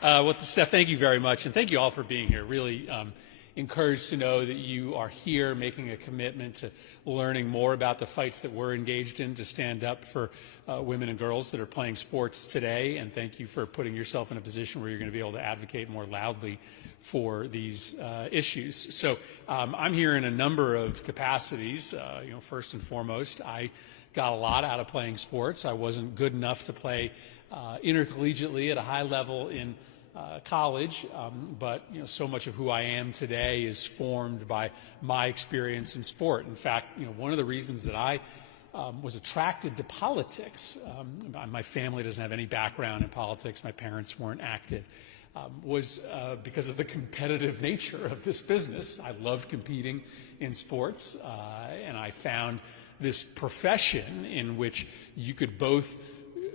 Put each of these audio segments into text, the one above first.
Well, Steph, thank you very much, and thank you all for being here. Really encouraged to know that you are here making a commitment to learning more about the fights that we're engaged in to stand up for women and girls that are playing sports today, and thank you for putting yourself in a position where you're going to be able to advocate more loudly for these issues. So I'm here in a number of capacities. First and foremost, I got a lot out of playing sports. I wasn't good enough to play intercollegiately at a high level in college, but so much of who I am today is formed by my experience in sport. In fact, one of the reasons that I was attracted to politics, my family doesn't have any background in politics, my parents weren't active, was because of the competitive nature of this business. I loved competing in sports, and I found this profession in which you could both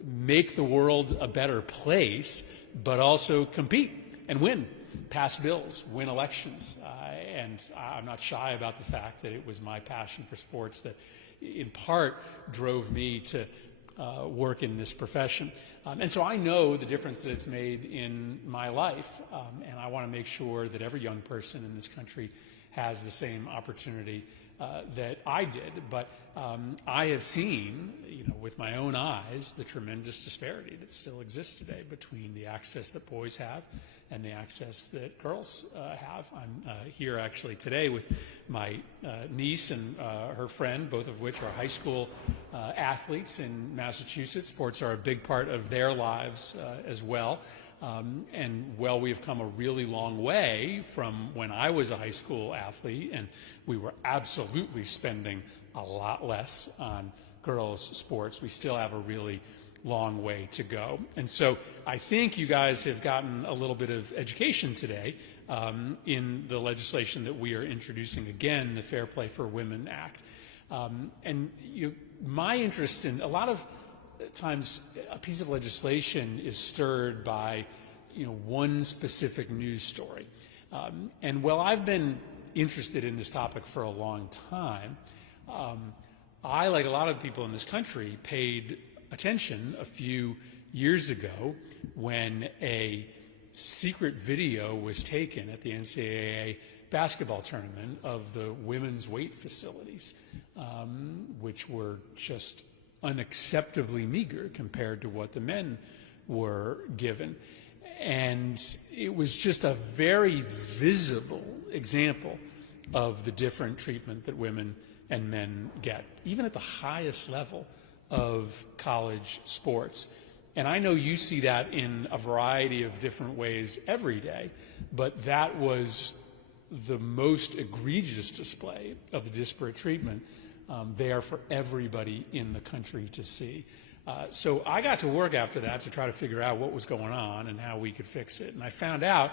make the world a better place, but also compete and win, pass bills, win elections. And I'm not shy about the fact that it was my passion for sports that in part drove me to work in this profession. And so I know the difference that it's made in my life, and I want to make sure that every young person in this country has the same opportunity that I did. But I have seen, with my own eyes, the tremendous disparity that still exists today between the access that boys have and the access that girls have. I'm here actually today with my niece and her friend, both of which are high school athletes in Massachusetts. Sports are a big part of their lives as well. We have come a really long way from when I was a high school athlete, and we were absolutely spending a lot less on girls' sports. We still have a really long way to go. And so I think you guys have gotten a little bit of education today in the legislation that we are introducing again, the Fair Play for Women Act. My interest in a lot of times a piece of legislation is stirred by one specific news story. And while I've been interested in this topic for a long time, I, like a lot of people in this country, paid attention a few years ago when a secret video was taken at the NCAA basketball tournament of the women's weight facilities, which were just unacceptably meager compared to what the men were given. And it was just a very visible example of the different treatment that women and men get, even at the highest level of college sports. And I know you see that in a variety of different ways every day, but that was the most egregious display of the disparate treatment there for everybody in the country to see. So I got to work after that to try to figure out what was going on and how we could fix it. And I found out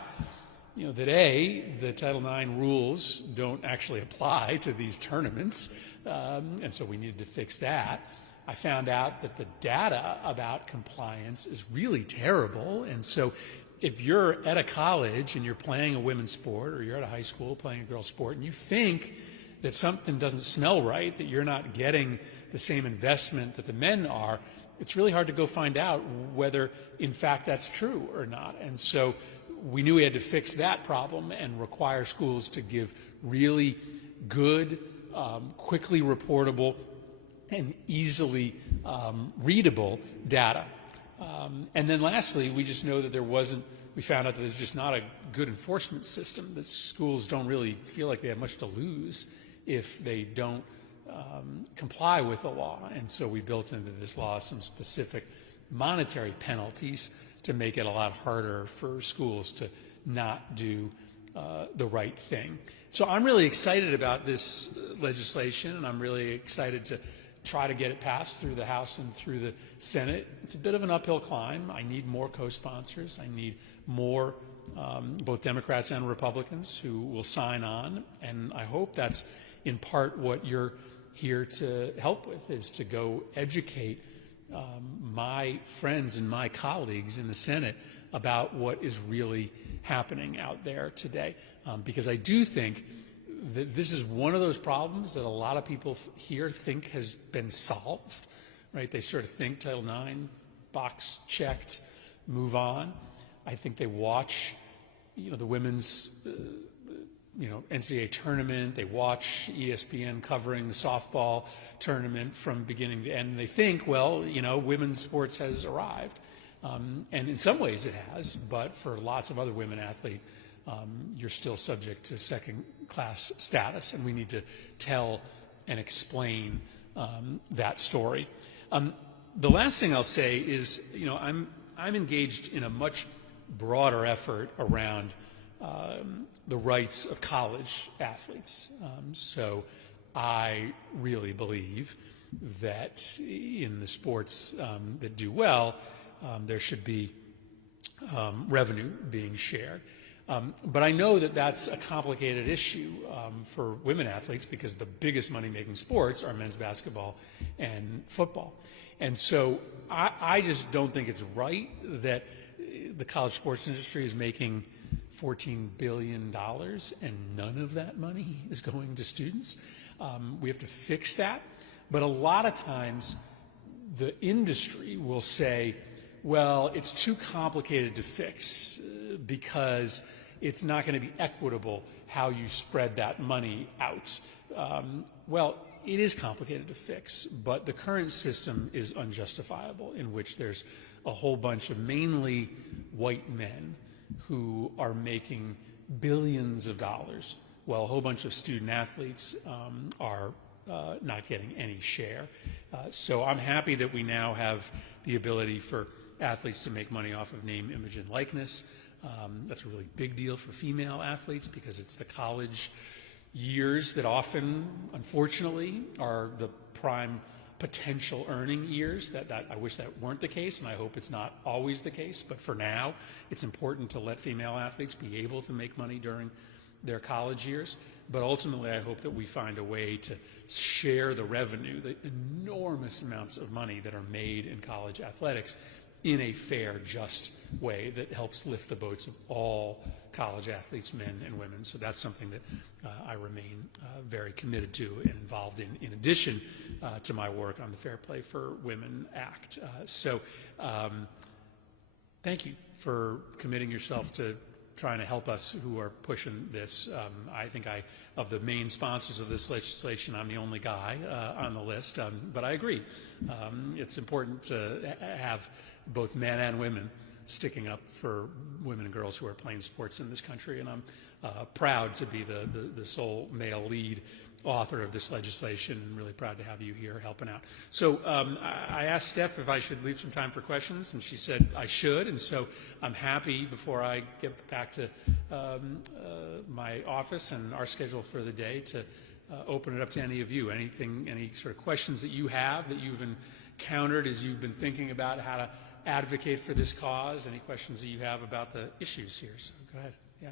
that the Title IX rules don't actually apply to these tournaments, and so we needed to fix that. I found out that the data about compliance is really terrible, and so if you're at a college and you're playing a women's sport, or you're at a high school playing a girls' sport, and you think that something doesn't smell right, that you're not getting the same investment that the men are, it's really hard to go find out whether, in fact, that's true or not. And so we knew we had to fix that problem and require schools to give really good, quickly reportable, and easily readable data. And then lastly, we just know that we found out that there's just not a good enforcement system, that schools don't really feel like they have much to lose if they don't comply with the law. And so we built into this law some specific monetary penalties to make it a lot harder for schools to not do the right thing. So I'm really excited about this legislation, and I'm really excited to try to get it passed through the House and through the Senate. It's a bit of an uphill climb. I need more co-sponsors. I need more both Democrats and Republicans who will sign on, and I hope that's in part what you're here to help with, is to go educate my friends and my colleagues in the Senate about what is really happening out there today. Because I do think that this is one of those problems that a lot of people here think has been solved, right? They sort of think Title IX, box checked, move on. I think they watch, the women's, NCAA tournament. They watch ESPN covering the softball tournament from beginning to end. They think, well, women's sports has arrived. And in some ways it has, but for lots of other women athletes, you're still subject to second-class status, and we need to tell and explain that story. The last thing I'll say is, I'm engaged in a much broader effort around the rights of college athletes. So I really believe that in the sports that do well, there should be revenue being shared. But I know that that's a complicated issue for women athletes because the biggest money-making sports are men's basketball and football. And so I just don't think it's right that the college sports industry is making $14 billion and none of that money is going to students. We have to fix that. But a lot of times the industry will say, well, it's too complicated to fix because it's not going to be equitable how you spread that money out. Well, it is complicated to fix, but the current system is unjustifiable, in which there's a whole bunch of mainly white men who are making billions of dollars, while a whole bunch of student athletes are not getting any share. So I'm happy that we now have the ability for athletes to make money off of name, image, and likeness. That's a really big deal for female athletes because it's the college years that often, unfortunately, are the prime potential earning years. That I wish that weren't the case, and I hope it's not always the case. But for now, it's important to let female athletes be able to make money during their college years. But ultimately, I hope that we find a way to share the revenue, the enormous amounts of money that are made in college athletics, in a fair, just way that helps lift the boats of all college athletes, men and women. So that's something that I remain very committed to and involved in addition to my work on the Fair Play for Women Act. Thank you for committing yourself to trying to help us who are pushing this. I think of the main sponsors of this legislation, I'm the only guy on the list, but I agree. It's important to have both men and women sticking up for women and girls who are playing sports in this country, and I'm proud to be the sole male lead author of this legislation, and really proud to have you here helping out. So I asked Steph if I should leave some time for questions, and she said I should, and so I'm happy, before I get back to my office and our schedule for the day, to open it up to any of you. Any sort of questions that you have that you've encountered as you've been thinking about how to advocate for this cause, any questions that you have about the issues here. So go ahead. Yeah.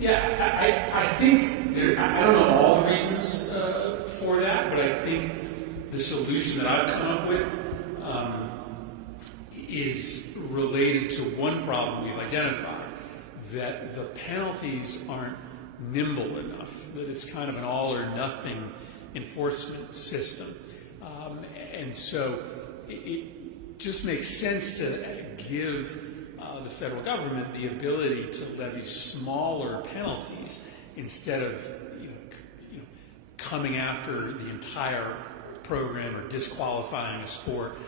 Yeah, I think I don't know all the reasons for that, but I think the solution that I've come up with is related to one problem we've identified, that the penalties aren't nimble enough, that it's kind of an all or nothing enforcement system. And so it just makes sense to give the federal government the ability to levy smaller penalties instead of coming after the entire program or disqualifying a sport.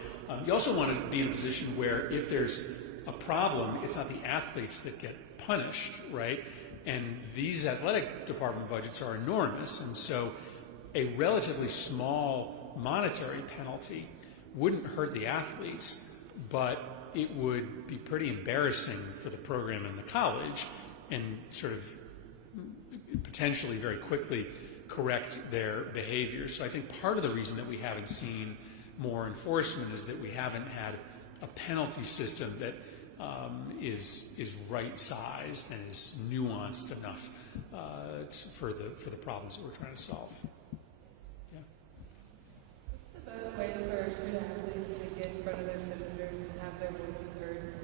You also want to be in a position where if there's a problem, it's not the athletes that get punished, right? And these athletic department budgets are enormous, and so a relatively small monetary penalty wouldn't hurt the athletes, but it would be pretty embarrassing for the program and the college, and sort of potentially very quickly correct their behavior. So I think part of the reason that we haven't seen more enforcement is that we haven't had a penalty system that is right-sized and is nuanced enough for the problems that we're trying to solve. Yeah. What's the best way for student athletes to get in front of their senators and have their voices heard?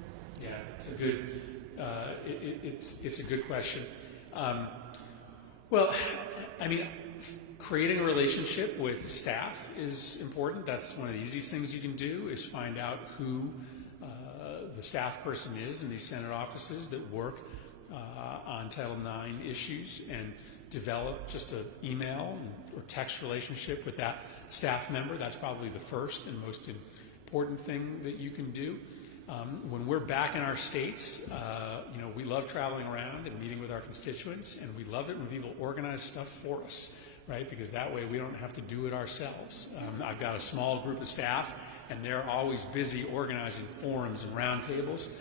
Yeah, it's a good it's a good question. Well, I mean, creating a relationship with staff is important. That's one of the easiest things you can do, is find out who the staff person is in these Senate offices that work on Title IX issues, and develop just an email or text relationship with that staff member. That's probably the first and most important thing that you can do. When we're back in our states, we love traveling around and meeting with our constituents, and we love it when people organize stuff for us, right? Because that way we don't have to do it ourselves. I've got a small group of staff, and they're always busy organizing forums and roundtables.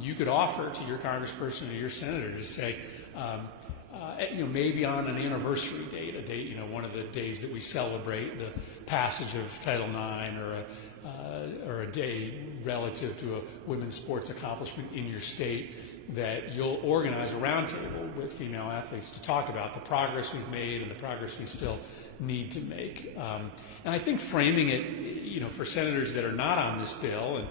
You could offer to your congressperson or your senator to say, maybe on an anniversary date, a date, one of the days that we celebrate the passage of Title IX, or a day relative to a women's sports accomplishment in your state, that you'll organize a roundtable with female athletes to talk about the progress we've made and the progress we still need to make. And I think framing it, for senators that are not on this bill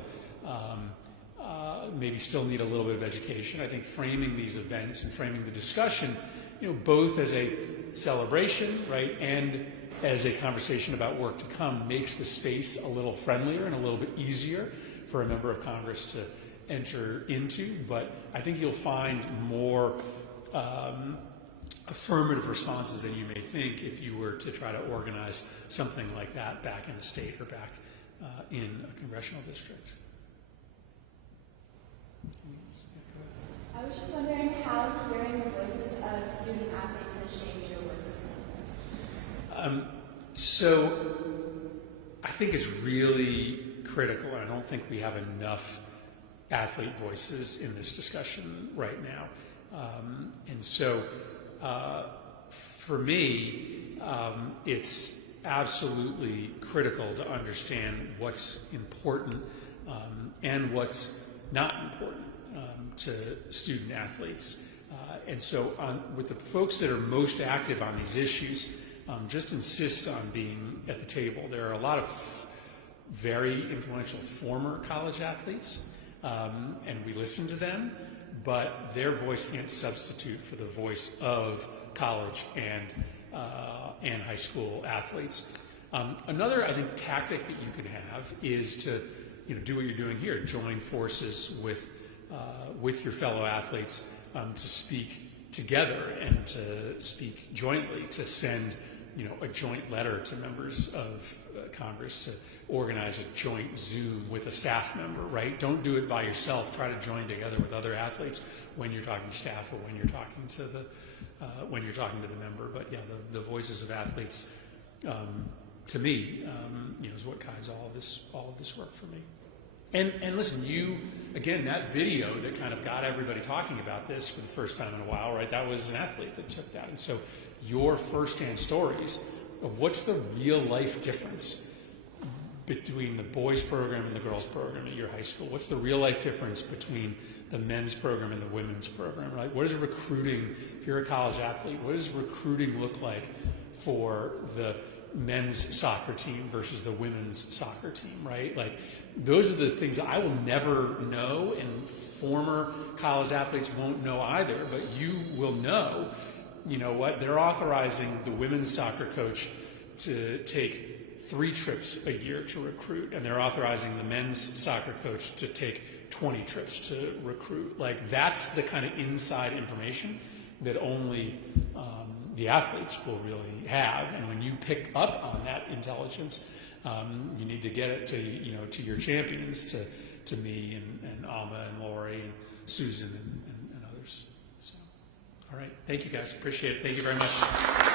and maybe still need a little bit of education, I think framing these events and framing the discussion, both as a celebration, right, and as a conversation about work to come, makes the space a little friendlier and a little bit easier for a member of Congress to enter into. But I think you'll find more affirmative responses than you may think if you were to try to organize something like that back in a state or back in a congressional district. I was just wondering how hearing the voices of student athletes has shaped your work as a senator. So I think it's really critical, and I don't think we have enough athlete voices in this discussion right now. And so for me, it's absolutely critical to understand what's important and what's not important to student athletes. And so with the folks that are most active on these issues, just insist on being at the table. There are a lot of very influential former college athletes, and we listen to them, but their voice can't substitute for the voice of college and high school athletes. Another, I think, tactic that you can have is to do what you're doing here, join forces with your fellow athletes to speak together and to speak jointly, to send a joint letter to members of Congress, to organize a joint Zoom with a staff member, right? Don't do it by yourself. Try to join together with other athletes when you're talking to staff or when you're talking to the member. But yeah, the voices of athletes, to me, is what guides all of this work for me. And listen, again, that video that kind of got everybody talking about this for the first time in a while, right? That was an athlete that took that. And so your firsthand stories of what's the real life difference between the boys program and the girls program at your high school? What's the real life difference between the men's program and the women's program, right? What is recruiting, if you're a college athlete, what does recruiting look like for the men's soccer team versus the women's soccer team, right? Like, those are the things that I will never know, and former college athletes won't know either, but you will know. You know what? They're authorizing the women's soccer coach to take 3 trips a year to recruit, and they're authorizing the men's soccer coach to take 20 trips to recruit. Like, that's the kind of inside information that only the athletes will really have. And when you pick up on that intelligence, you need to get it to your champions, to me and Alma and Lori and Susan and others. So, all right, thank you guys, appreciate it. Thank you very much.